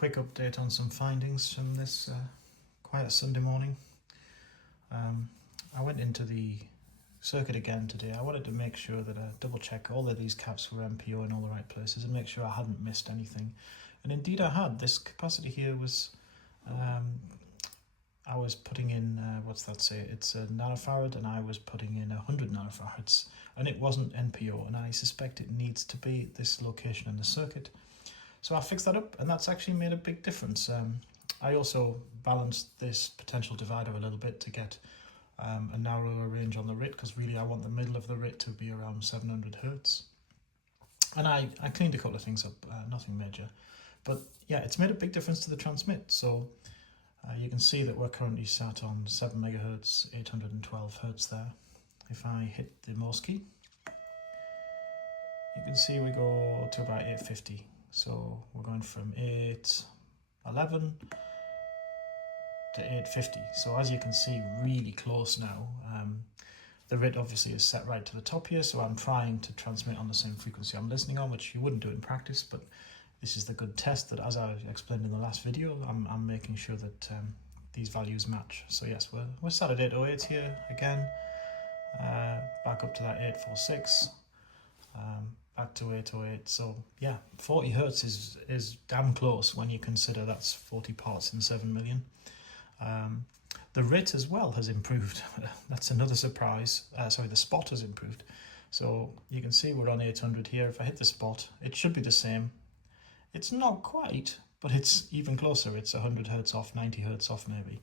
quick update on some findings from this quiet Sunday morning. I went into the circuit again today. I wanted to make sure that I double check all of these caps were MPO in all the right places and make sure I hadn't missed anything. And indeed I had. This capacitor here was, I was putting in, what's that say? It's a nanofarad, and I was putting in 100 nanofarads, and it wasn't NPO, and I suspect it needs to be at this location in the circuit. So I fixed that up, and that's actually made a big difference. I also balanced this potential divider a little bit to get a narrower range on the RIT, because really I want the middle of the RIT to be around 700 Hertz. And I cleaned a couple of things up, nothing major. But yeah, it's made a big difference to the transmit. So you can see that we're currently sat on 7 megahertz, 812 Hertz there. If I hit the MOS key, you can see we go to about 850. So we're going from 811 to 850. So as you can see, really close now. The RIT obviously is set right to the top here, so I'm trying to transmit on the same frequency I'm listening on, which you wouldn't do in practice, but this is the good test that, as I explained in the last video, I'm making sure that these values match. So yes, we're sat at 808 here again, back up to that 846, back to 808. So yeah, 40 Hertz is damn close when you consider that's 40 parts in 7 million. The RIT as well has improved. That's another surprise. Sorry, the spot has improved. So you can see we're on 800 here. If I hit the spot, it should be the same. It's not quite, but it's even closer. It's 100 Hertz off, 90 Hertz off maybe.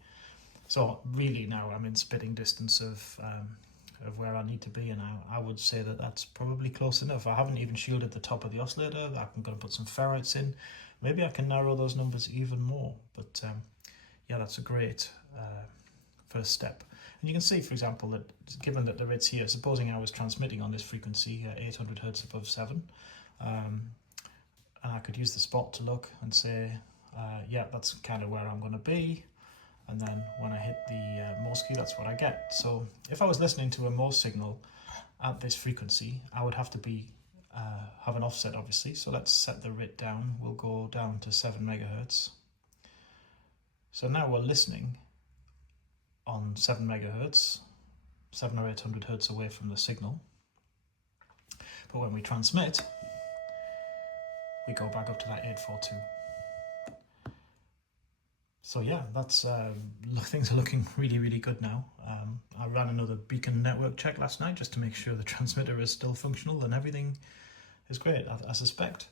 So really now I'm in spitting distance of where I need to be, and I would say that that's probably close enough. I haven't even shielded the top of the oscillator. I'm going to put some ferrites in. Maybe I can narrow those numbers even more, but yeah, that's a great first step. And you can see, for example, that given that the RIT's here, supposing I was transmitting on this frequency, 800 Hertz above 7, and I could use the spot to look and say, yeah, that's kind of where I'm going to be. And then when I hit the MOS key, that's what I get. So if I was listening to a MOS signal at this frequency, I would have to be have an offset, obviously. So let's set the RIT down. We'll go down to 7 megahertz. So now we're listening on 7 megahertz, 700 or 800 hertz away from the signal. But when we transmit, we go back up to that 842. So yeah, that's things are looking really, really good now. I ran another beacon network check last night just to make sure the transmitter is still functional and everything is great. I suspect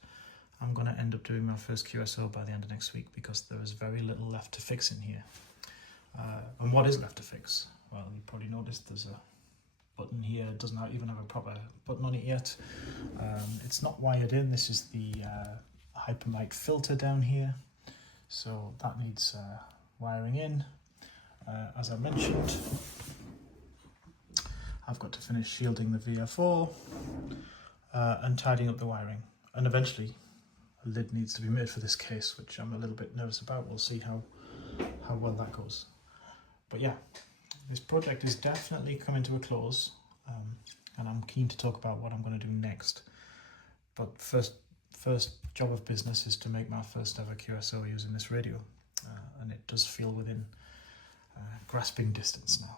I'm going to end up doing my first QSO by the end of next week, because there is very little left to fix in here. And what is left to fix? Well, you probably noticed there's a button here. It doesn't even have a proper button on it yet. It's not wired in. This is the hypermic filter down here. So that needs wiring in. As I mentioned, I've got to finish shielding the VFO and tidying up the wiring. And eventually a lid needs to be made for this case, which I'm a little bit nervous about. We'll see how well that goes. But yeah, this project is definitely coming to a close, and I'm keen to talk about what I'm going to do next. But first job of business is to make my first ever QSO using this radio, and it does feel within grasping distance now.